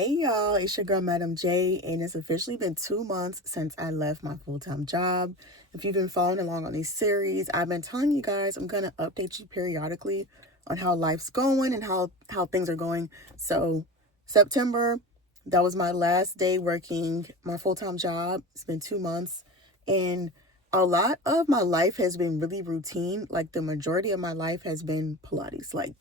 Hey y'all, it's your girl Madam J, and it's officially been 2 months since I left my full-time job. If you've been following along on these series, I've been telling you guys I'm gonna update you periodically on how life's going and how things are going. So September, that was my last day working my full-time job. It's been 2 months, and a lot of my life has been really routine. Like the majority of my life has been Pilates. Like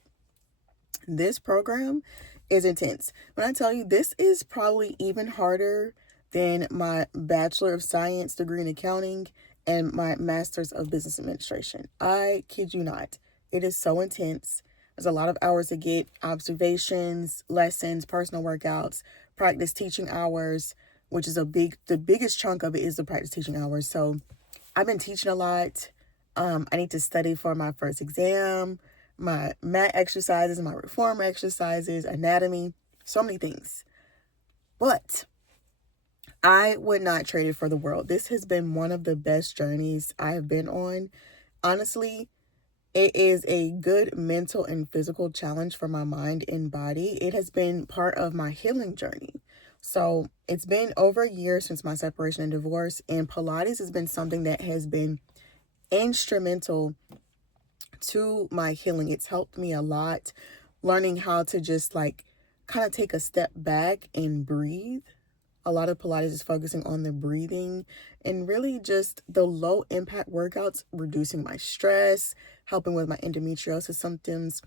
this program is intense. When I tell you, this is probably even harder than my Bachelor of Science degree in accounting and my Master's of Business Administration. I kid you not. It is so intense. There's a lot of hours to get, observations, lessons, personal workouts, practice teaching hours, which is the biggest chunk of it is the practice teaching hours. So I've been teaching a lot. I need to study for my first exam, my mat exercises, my reformer exercises, anatomy, so many things. But I would not trade it for the world. This has been one of the best journeys I have been on. Honestly, it is a good mental and physical challenge for my mind and body. It has been part of my healing journey. So it's been over a year since my separation and divorce, and Pilates has been something that has been instrumental to my healing. It's helped me a lot learning how to just like kind of take a step back and breathe. A lot of Pilates is focusing on the breathing and really just the low impact workouts, reducing my stress, helping with my endometriosis symptoms.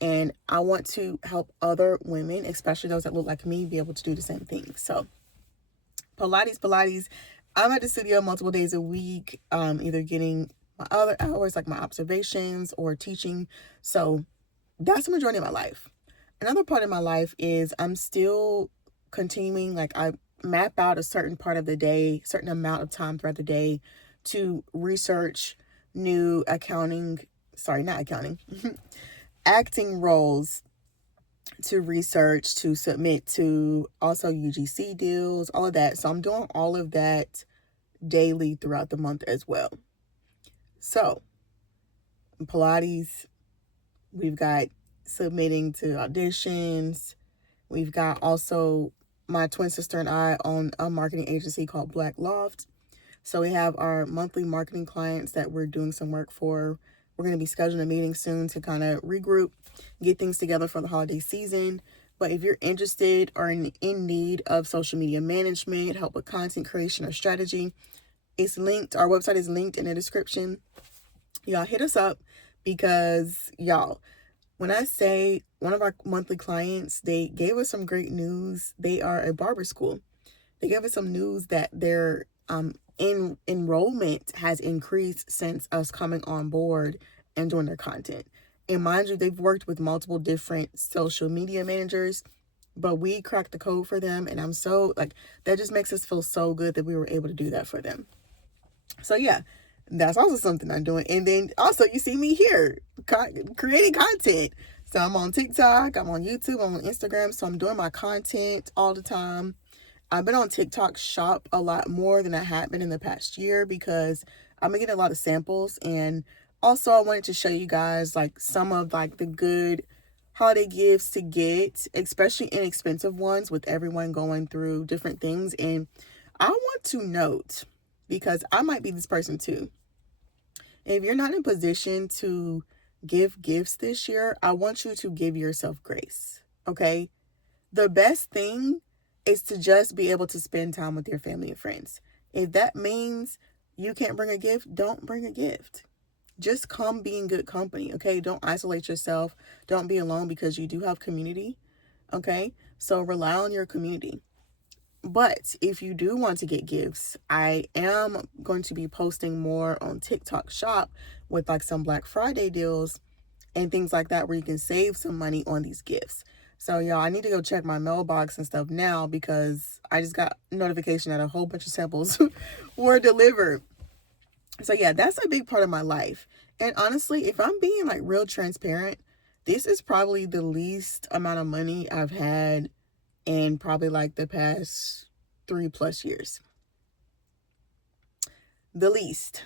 And I want to help other women, especially those that look like me, be able to do the same thing. So Pilates. I'm at the studio multiple days a week, either getting my other hours like my observations or teaching. So that's the majority of my life. Another part of my life is I'm still continuing, like I map out a certain part of the day, certain amount of time throughout the day to research new acting roles, to research, to submit to also UGC deals, all of that. So I'm doing all of that daily throughout the month as well. So Pilates, we've got submitting to auditions. We've got also my twin sister and I own a marketing agency called Black Loft. So we have our monthly marketing clients that we're doing some work for. We're going to be scheduling a meeting soon to kind of regroup, get things together for the holiday season. But if you're interested or in need of social media management, help with content creation or strategy, it's linked. Our website is linked in the description. Y'all hit us up because y'all, when I say one of our monthly clients, they gave us some great news. They are a barber school. They gave us some news that their enrollment has increased since us coming on board and doing their content. And mind you, they've worked with multiple different social media managers, but we cracked the code for them. And I'm so like, that just makes us feel so good that we were able to do that for them. So yeah, that's also something I'm doing. And then also you see me here creating content. So I'm on TikTok, I'm on YouTube, I'm on Instagram. So I'm doing my content all the time. I've been on TikTok Shop a lot more than I had been in the past year because I've been getting a lot of samples. And also I wanted to show you guys like some of like the good holiday gifts to get, especially inexpensive ones with everyone going through different things. And I want to note, because I might be this person too, if you're not in position to give gifts this year, I want you to give yourself grace, okay? The best thing is to just be able to spend time with your family and friends. If that means you can't bring a gift, don't bring a gift. Just come be in good company, okay? Don't isolate yourself. Don't be alone because you do have community, okay? So rely on your community. But if you do want to get gifts, I am going to be posting more on TikTok Shop with like some Black Friday deals and things like that where you can save some money on these gifts. So y'all, I need to go check my mailbox and stuff now because I just got notification that a whole bunch of samples were delivered. So yeah, that's a big part of my life. And honestly, if I'm being like real transparent, this is probably the least amount of money I've had in probably like the past 3+ years. The least.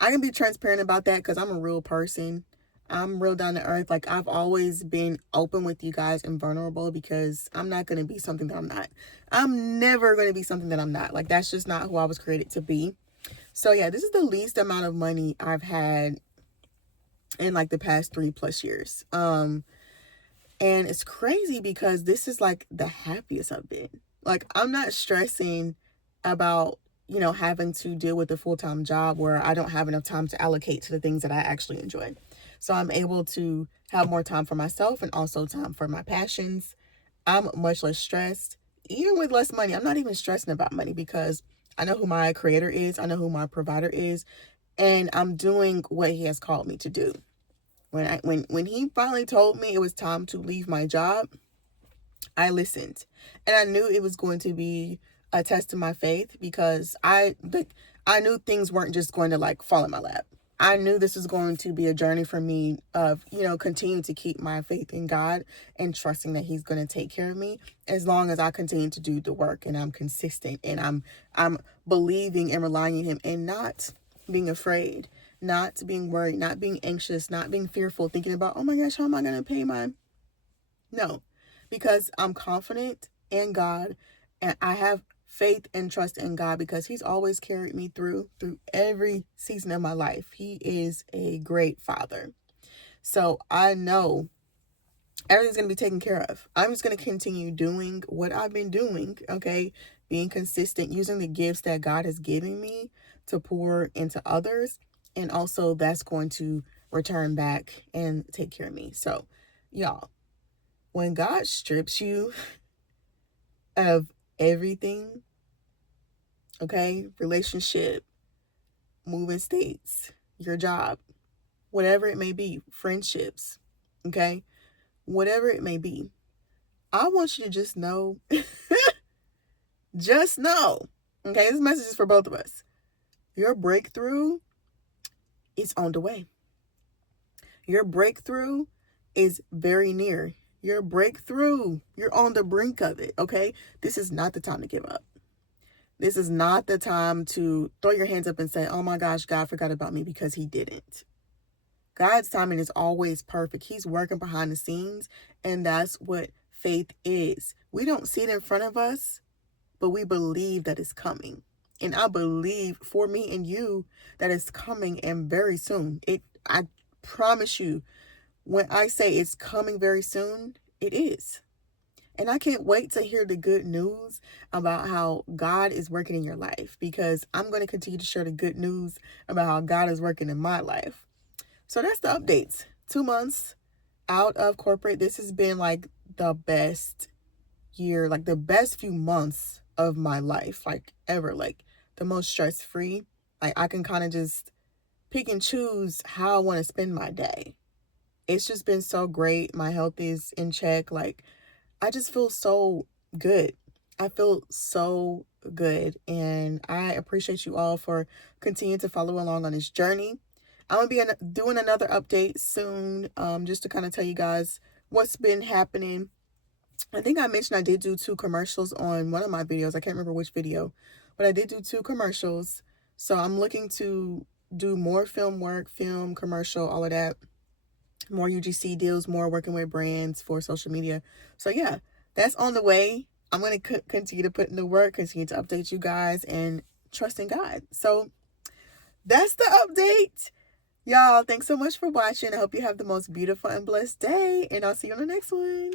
I can be transparent about that because I'm a real person. I'm real down to earth. Like, I've always been open with you guys and vulnerable because I'm not going to be something that I'm not. I'm never going to be something that I'm not. Like, that's just not who I was created to be. So yeah, this is the least amount of money I've had in like the past 3+ years. And it's crazy because this is like the happiest I've been. Like, I'm not stressing about, having to deal with a full-time job where I don't have enough time to allocate to the things that I actually enjoy. So I'm able to have more time for myself and also time for my passions. I'm much less stressed. Even with less money, I'm not even stressing about money because I know who my creator is. I know who my provider is. And I'm doing what he has called me to do. When he finally told me it was time to leave my job, I listened. And I knew it was going to be a test of my faith because I knew things weren't just going to like fall in my lap. I knew this was going to be a journey for me of, continuing to keep my faith in God and trusting that he's going to take care of me as long as I continue to do the work and I'm consistent and I'm believing and relying on him and not being afraid, not being worried, not being anxious, not being fearful, thinking about, oh my gosh, how am I going to pay my... No, because I'm confident in God and I have faith and trust in God because he's always carried me through every season of my life. He is a great father. So I know everything's going to be taken care of. I'm just going to continue doing what I've been doing, okay? Being consistent, using the gifts that God has given me to pour into others. And also that's going to return back and take care of me. So, y'all, when God strips you of everything, okay, relationship, moving states, your job, whatever it may be, friendships, okay, whatever it may be, I want you to just know, just know, okay, this message is for both of us. Your breakthrough is on the way. Your breakthrough is very near. Your breakthrough, you're on the brink of it, okay? This is not the time to give up. This is not the time to throw your hands up and say, oh my gosh, God forgot about me, because he didn't. God's timing is always perfect. He's working behind the scenes, and that's what faith is. We don't see it in front of us, but we believe that it's coming. And I believe for me and you that it's coming, and very soon. I promise you, when I say it's coming very soon, it is. And I can't wait to hear the good news about how God is working in your life, because I'm going to continue to share the good news about how God is working in my life. So that's the updates. 2 months out of corporate. This has been like the best year, like the best few months of my life, like ever, like the most stress-free. Like I can kind of just pick and choose how I want to spend my day. It's just been so great. My health is in check. Like, I just feel so good. I feel so good. And I appreciate you all for continuing to follow along on this journey. I'm going to be doing another update soon, just to kind of tell you guys what's been happening. I think I mentioned I did do 2 commercials on one of my videos. I can't remember which video, but I did do 2 commercials. So I'm looking to do more film work, film, commercial, all of that. More UGC deals, more working with brands for social media. So yeah, that's on the way. I'm going to continue to put in the work, continue to update you guys, and trust in God. So that's the update. Y'all, thanks so much for watching. I hope you have the most beautiful and blessed day, and I'll see you on the next one.